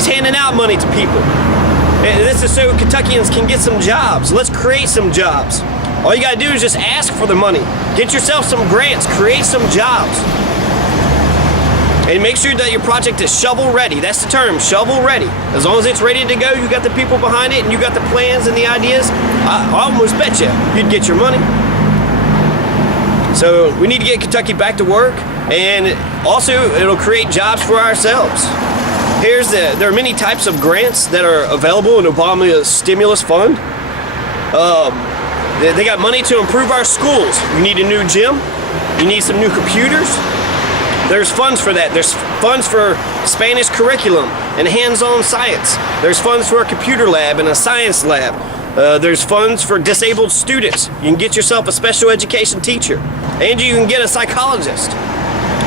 He's handing out money to people. And this is so Kentuckians can get some jobs. Let's create some jobs. All you gotta do is just ask for the money. Get yourself some grants, create some jobs. And make sure that your project is shovel ready. That's the term, shovel ready. As long as it's ready to go, you got the people behind it and you got the plans and the ideas, I almost bet you'd get your money. So we need to get Kentucky back to work, and also it'll create jobs for ourselves. There are many types of grants that are available in Obama's stimulus fund. They got money to improve our schools. You need a new gym. You need some new computers. There's funds for that. There's funds for Spanish curriculum and hands-on science. There's funds for a computer lab and a science lab. There's funds for disabled students. You can get yourself a special education teacher, and you can get a psychologist.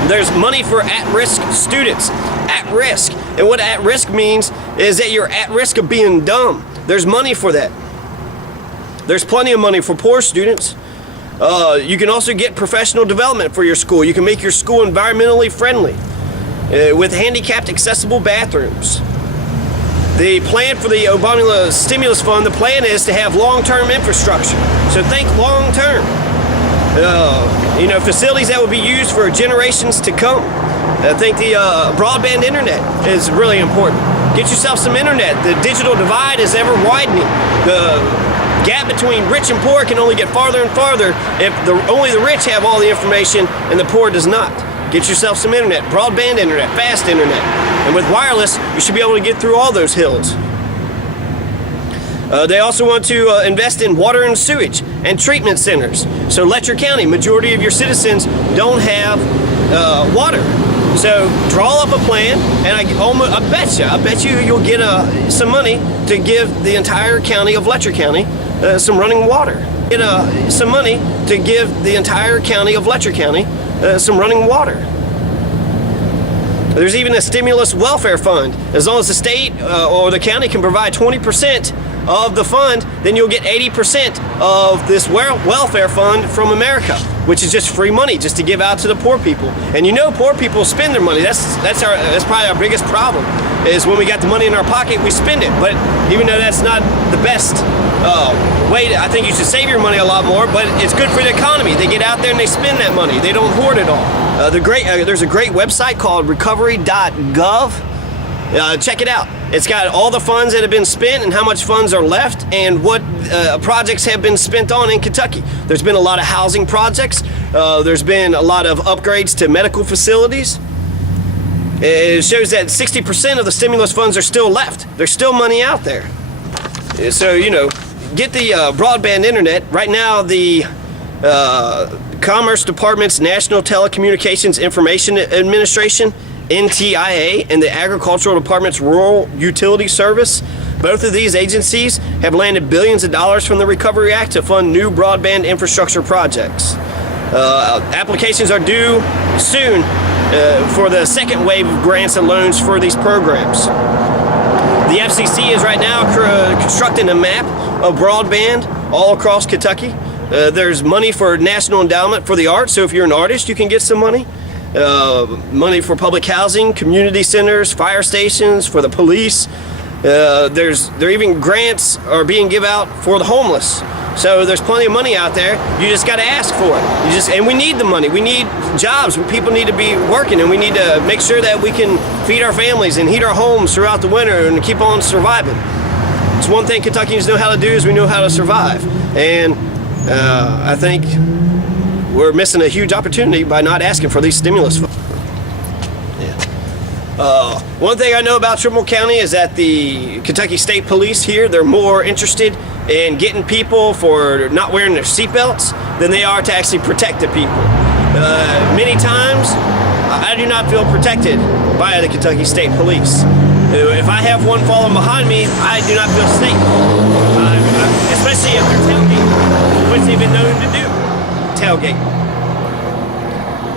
There's money for at-risk students. At risk. And what at risk means is that you're at risk of being dumb. There's money for that. There's plenty of money for poor students. You can also get professional development for your school. You can make your school environmentally friendly with handicapped accessible bathrooms. The plan for the Obama stimulus fund, the plan is to have long-term infrastructure. So think long-term. Facilities that will be used for generations to come. I think the broadband internet is really important. Get yourself some internet. The digital divide is ever widening. The gap between rich and poor can only get farther and farther if only the rich have all the information and the poor does not. Get yourself some internet, broadband internet, fast internet. And with wireless, you should be able to get through all those hills. They also want to invest in water and sewage and treatment centers. So Letcher County, majority of your citizens don't have water. So draw up a plan, and I bet you you'll get some money to give the entire county of Letcher County some running water. Get some money to give the entire county of Letcher County some running water. There's even a stimulus welfare fund. As long as the state or the county can provide 20% of the fund, then you'll get 80% of this welfare fund from America, which is just free money just to give out to the poor people. And poor people spend their money. That's probably our biggest problem, is when we got the money in our pocket, we spend it. But even though that's not the best way, I think you should save your money a lot more, but it's good for the economy. They get out there and they spend that money. They don't hoard it all. There's a great website called recovery.gov. Check it out. It's got all the funds that have been spent and how much funds are left and what projects have been spent on in Kentucky. There's been a lot of housing projects. There's been a lot of upgrades to medical facilities. It shows that 60% of the stimulus funds are still left. There's still money out there. So, get the broadband internet. Right now, the Commerce Department's National Telecommunications Information Administration, NTIA, and the Agricultural Department's Rural Utility Service, both of these agencies have landed billions of dollars from the Recovery Act to fund new broadband infrastructure projects. Applications are due soon for the second wave of grants and loans for these programs. The FCC is right now constructing a map of broadband all across Kentucky. There's money for National Endowment for the Arts, so if you're an artist, you can get some money. Money for public housing, community centers, fire stations, for the police. There even grants are being given out for the homeless. So there's plenty of money out there. You just got to ask for it. And we need the money. We need jobs. People need to be working, and we need to make sure that we can feed our families and heat our homes throughout the winter and keep on surviving. It's one thing Kentuckians know how to do is we know how to survive. And I think we're missing a huge opportunity by not asking for these stimulus funds. One thing I know about Trimble County is that the Kentucky State Police here, they're more interested in getting people for not wearing their seatbelts than they are to actually protect the people. Many times, I do not feel protected by the Kentucky State Police. If I have one following behind me, I do not feel safe. Especially if they're tailgating, which they've been known to do. Tailgate.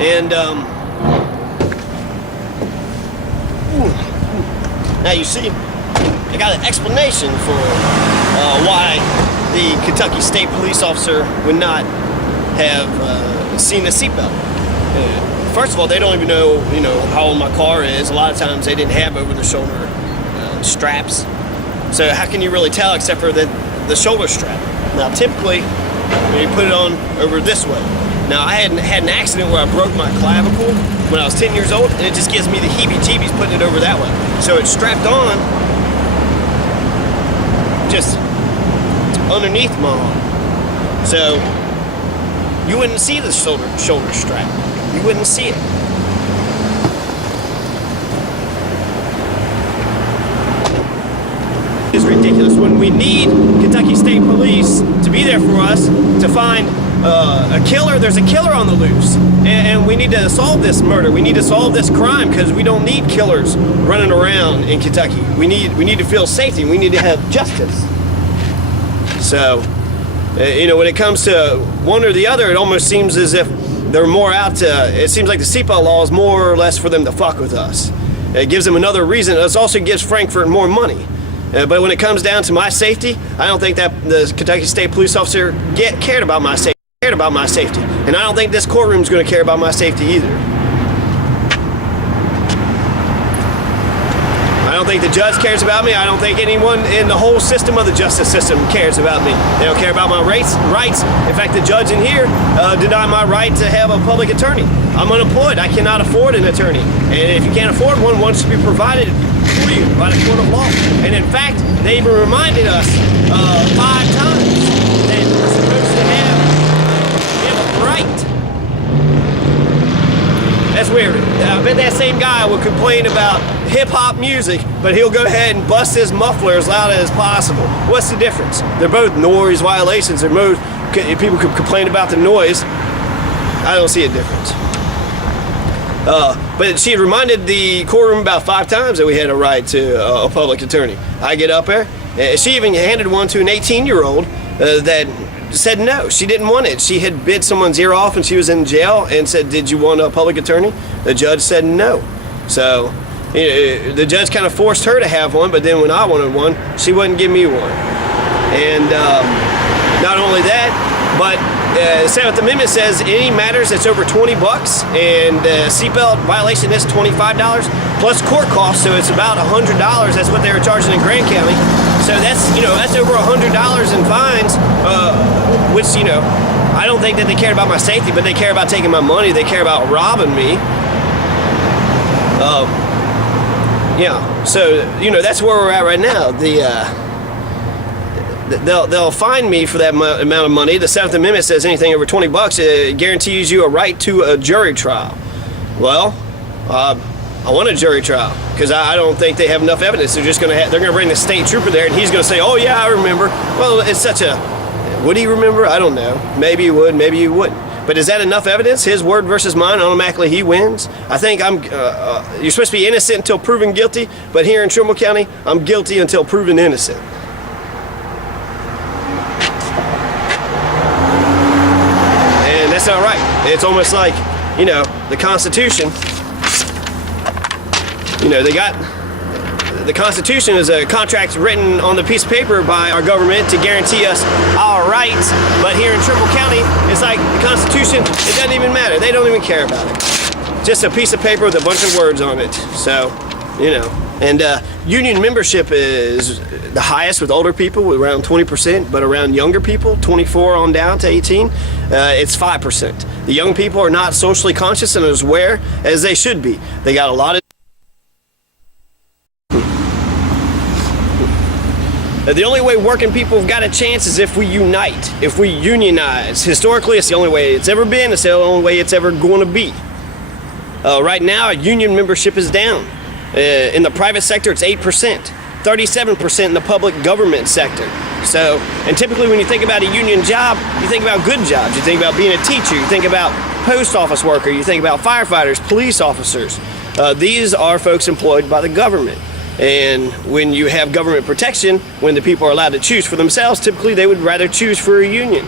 And now you see, I got an explanation for why the Kentucky State Police officer would not have seen the seatbelt. First of all, they don't even know, how old my car is. A lot of times they didn't have over-the-shoulder straps. So how can you really tell except for the shoulder strap? Now typically, you put it on over this way. Now I had an accident where I broke my clavicle when I was 10 years old, and it just gives me the heebie-jeebies putting it over that way. So it's strapped on just underneath my arm. So you wouldn't see the shoulder strap. You wouldn't see it. It's ridiculous when we need Kentucky State Police to be there for us to find a killer. There's a killer on the loose, and we need to solve this murder. We need to solve this crime because we don't need killers running around in Kentucky. We need to feel safety. We need to have justice. So, you know, when it comes to one or the other, it almost seems as if they're more out to. It seems like the seatbelt law is more or less for them to fuck with us. It gives them another reason. It also gives Frankfort more money. But when it comes down to my safety, I don't think that the Kentucky State Police officer cared about my safety. And I don't think this courtroom's going to care about my safety either. I don't think the judge cares about me. I don't think anyone in the whole system of the justice system cares about me. They don't care about my rights. In fact, the judge in here denied my right to have a public attorney. I'm unemployed. I cannot afford an attorney. And if you can't afford one should be provided for you by the court of law. And in fact, they even reminded us 5 times that we're supposed to have a right. That's weird. I bet that same guy will complain about hip-hop music, but he'll go ahead and bust his muffler as loud as possible. What's the difference? They're both noise violations. They're both, people could complain about the noise. I don't see a difference. But she had reminded the courtroom about 5 times that we had a right to a public attorney. I get up there, she even handed one to an 18-year-old that said no, she didn't want it. She had bit someone's ear off and she was in jail and said, did you want a public attorney? The judge said no. So the judge kind of forced her to have one, but then when I wanted one, she wouldn't give me one. And not only that, but the Seventh Amendment says any matters that's over $20 and seatbelt violation is $25 plus court costs, so it's about $100. That's what they were charging in Grant County. So that's, you know, that's over $100 in fines, which, you know, I don't think that they care about my safety, but they care about taking my money. They care about robbing me. Yeah, so, you know, that's where we're at right now. They'll fine me for that amount of money. The Seventh Amendment says anything over $20 guarantees you a right to a jury trial. Well, I want a jury trial because I don't think they have enough evidence. They're gonna bring the state trooper there and he's gonna say, oh yeah, I remember. Well, it's such a, would he remember? I don't know. Maybe he would, maybe he wouldn't. But is that enough evidence? His word versus mine, automatically he wins? I think you're supposed to be innocent until proven guilty, but here in Trimble County, I'm guilty until proven innocent. And that's not right. It's almost like, you know, the Constitution. You know, the Constitution is a contract written on the piece of paper by our government to guarantee us our rights, but here in Trimble County, it's like the Constitution, it doesn't even matter. They don't even care about it. Just a piece of paper with a bunch of words on it. So, you know, and union membership is the highest with older people, with around 20%, but around younger people, 24 on down to 18, it's 5%. The young people are not socially conscious and as aware as they should be. They got a lot of the only way working people have got a chance is if we unite, if we unionize. Historically, it's the only way it's ever been. It's the only way it's ever going to be. Right now, union membership is down. In the private sector, it's 8%, 37% in the public government sector. So, and typically when you think about a union job, you think about good jobs. You think about being a teacher. You think about post office worker. You think about firefighters, police officers. These are folks employed by the government. And when you have government protection, when the people are allowed to choose for themselves, typically they would rather choose for a union.